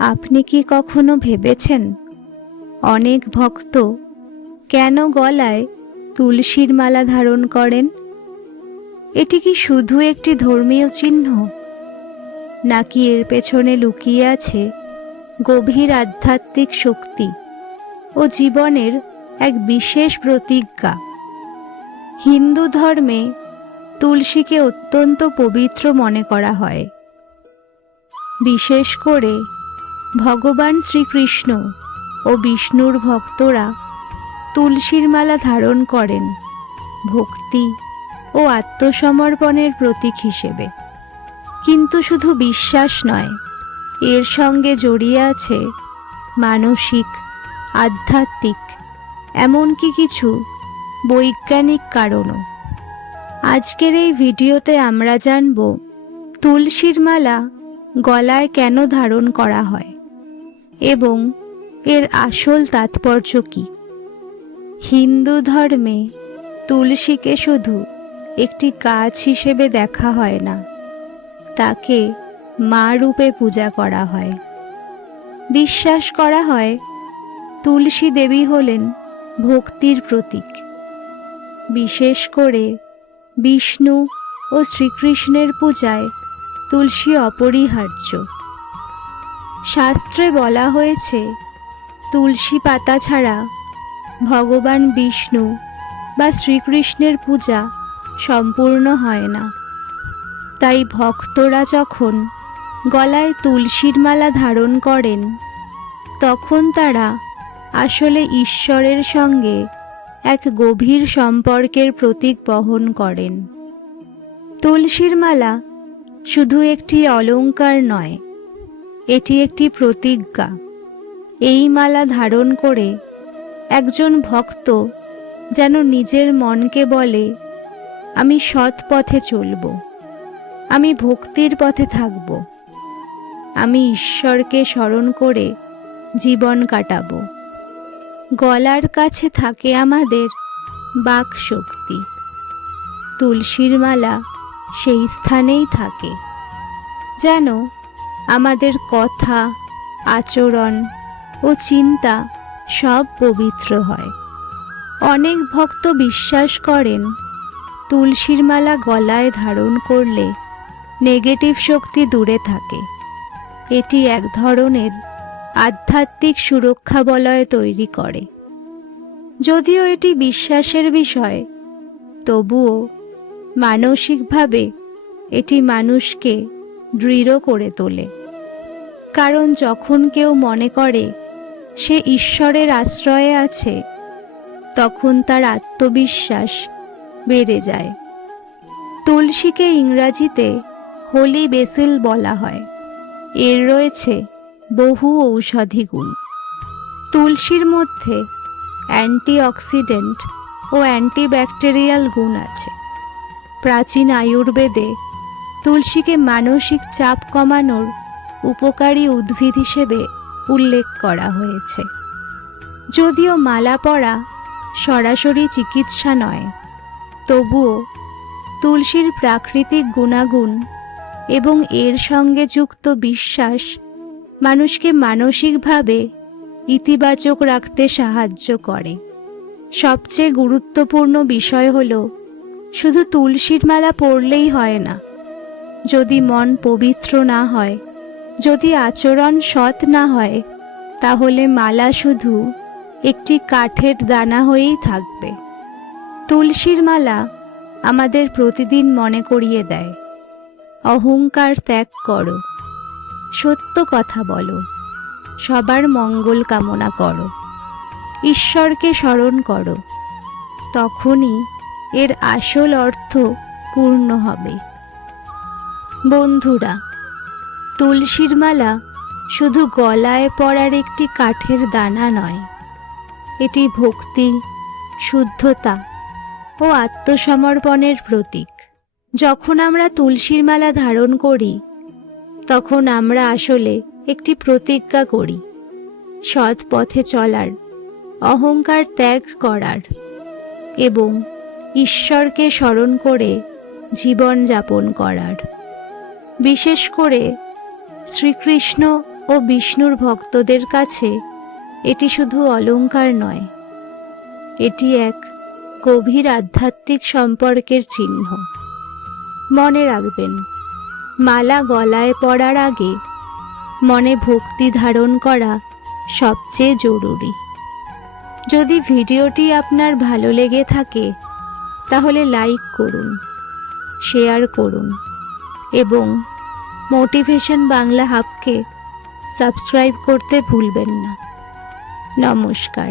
আপনি কি কখনো ভেবেছেন অনেক ভক্ত কেন গলায় তুলসীর মালা ধারণ করেন? এটি কি শুধু একটি ধর্মীয় চিহ্ন, নাকি এর পেছনে লুকিয়ে আছে গভীর আধ্যাত্মিক শক্তি ও জীবনের এক বিশেষ প্রতিজ্ঞা? হিন্দু ধর্মে তুলসীকে অত্যন্ত পবিত্র মনে করা হয়। বিশেষ করে ভগবান শ্রীকৃষ্ণ ও বিষ্ণুর ভক্তরা তুলসীর মালা ধারণ করেন ভক্তি ও আত্মসমর্পণের প্রতীক হিসেবে। কিন্তু শুধু বিশ্বাস নয়, এর সঙ্গে জড়িয়ে আছে মানসিক, আধ্যাত্মিক, এমনকি কিছু বৈজ্ঞানিক কারণও। আজকের এই ভিডিওতে আমরা জানব তুলসীর মালা গলায় কেন ধারণ করা হয় এবং এর আসল তাৎপর্য কী। হিন্দু ধর্মে তুলসীকে শুধু একটি গাছ হিসেবে দেখা হয় না, তাকে মা রূপে পূজা করা হয়। বিশ্বাস করা হয় তুলসী দেবী হলেন ভক্তির প্রতীক। বিশেষ করে বিষ্ণু ও শ্রীকৃষ্ণের পূজায় তুলসী অপরিহার্য। শাস্ত্রে বলা হয়েছে তুলসী পাতা ছাড়া ভগবান বিষ্ণু বা শ্রীকৃষ্ণের পূজা সম্পূর্ণ হয় না। তাই ভক্তরা যখন গলায় তুলসীর মালা ধারণ করেন, তখন তারা আসলে ঈশ্বরের সঙ্গে এক গভীর সম্পর্কের প্রতীক বহন করেন। তুলসীর মালা শুধু একটি অলংকার নয়, এটি একটি প্রতিজ্ঞা। এই মালা ধারণ করে একজন ভক্ত যেন নিজের মনকে বলে, আমি সৎ পথে চলব, আমি ভক্তির পথে থাকব, আমি ঈশ্বরকে স্মরণ করে জীবন কাটাবো। গলার কাছে থাকে আমাদের বাক শক্তি। তুলসীর মালা সেই স্থানেই থাকে, যেন আমাদের কথা, আচরণ ও চিন্তা সব পবিত্র হয়। অনেক ভক্ত বিশ্বাস করেন তুলসীর মালা গলায় ধারণ করলে নেগেটিভ শক্তি দূরে থাকে। এটি এক ধরনের আধ্যাত্মিক সুরক্ষা বলয় তৈরি করে। যদিও এটি বিশ্বাসের বিষয়, তবুও মানসিকভাবে এটি মানুষকে দৃঢ় করে তোলে। কারণ যখন কেউ মনে করে সে ঈশ্বরের আশ্রয়ে আছে, তখন তার আত্মবিশ্বাস বেড়ে যায়। তুলসীকে ইংরাজিতে হোলি বেসিল বলা হয়। এর রয়েছে বহু ঔষধি গুণ। তুলসীর মধ্যে অ্যান্টিঅক্সিডেন্ট ও অ্যান্টিব্যাকটেরিয়াল গুণ আছে। প্রাচীন আয়ুর্বেদে তুলসীকে মানসিক চাপ কমানোর উপকারী উদ্ভিদ হিসেবে উল্লেখ করা হয়েছে। যদিও মালা পরা সরাসরি চিকিৎসা নয়, তবুও তুলসীর প্রাকৃতিক গুণাগুণ এবং এর সঙ্গে যুক্ত বিশ্বাস মানুষকে মানসিকভাবে ইতিবাচক রাখতে সাহায্য করে। সবচেয়ে গুরুত্বপূর্ণ বিষয় হল, শুধু তুলসীর মালা পরলেই হয় না। যদি মন পবিত্র না হয়, যদি আচরণ সৎ না হয়, তাহলে মালা শুধু একটি কাঠের দানা হয়েই থাকবে। তুলসীর মালা আমাদের প্রতিদিন মনে করিয়ে দেয়, অহংকার ত্যাগ করো, সত্য কথা বলো, সবার মঙ্গল কামনা করো, ঈশ্বরকে স্মরণ করো। তখনই এর আসল অর্থ পূর্ণ হবে। বন্ধুরা, তুলসীর মালা শুধু গলায় পরার একটি কাঠের দানা নয়, এটি ভক্তি, শুদ্ধতা ও আত্মসমর্পণের প্রতীক। যখন আমরা তুলসীর মালা ধারণ করি, তখন আমরা আসলে একটি প্রতিজ্ঞা করি, সৎ পথে চলার, অহংকার ত্যাগ করার এবং ঈশ্বরকে স্মরণ করে জীবন যাপন করার। বিশেষ করে শ্রীকৃষ্ণ ও ও বিষ্ণুর ভক্তদের কাছে এটি শুধু অলংকার নয়, এটি এক গভীর আধ্যাত্মিক সম্পর্কের চিহ্ন। মনে রাখবেন, মালা গলায় পরার আগে মনে ভক্তি ধারণ করা সবচেয়ে জরুরি। যদি ভিডিওটি আপনার ভালো লেগে থাকে তাহলে লাইক করুন, শেয়ার করুন এবং মোটিভেশন বাংলা হাবকে সাবস্ক্রাইব করতে ভুলবেন না। নমস্কার।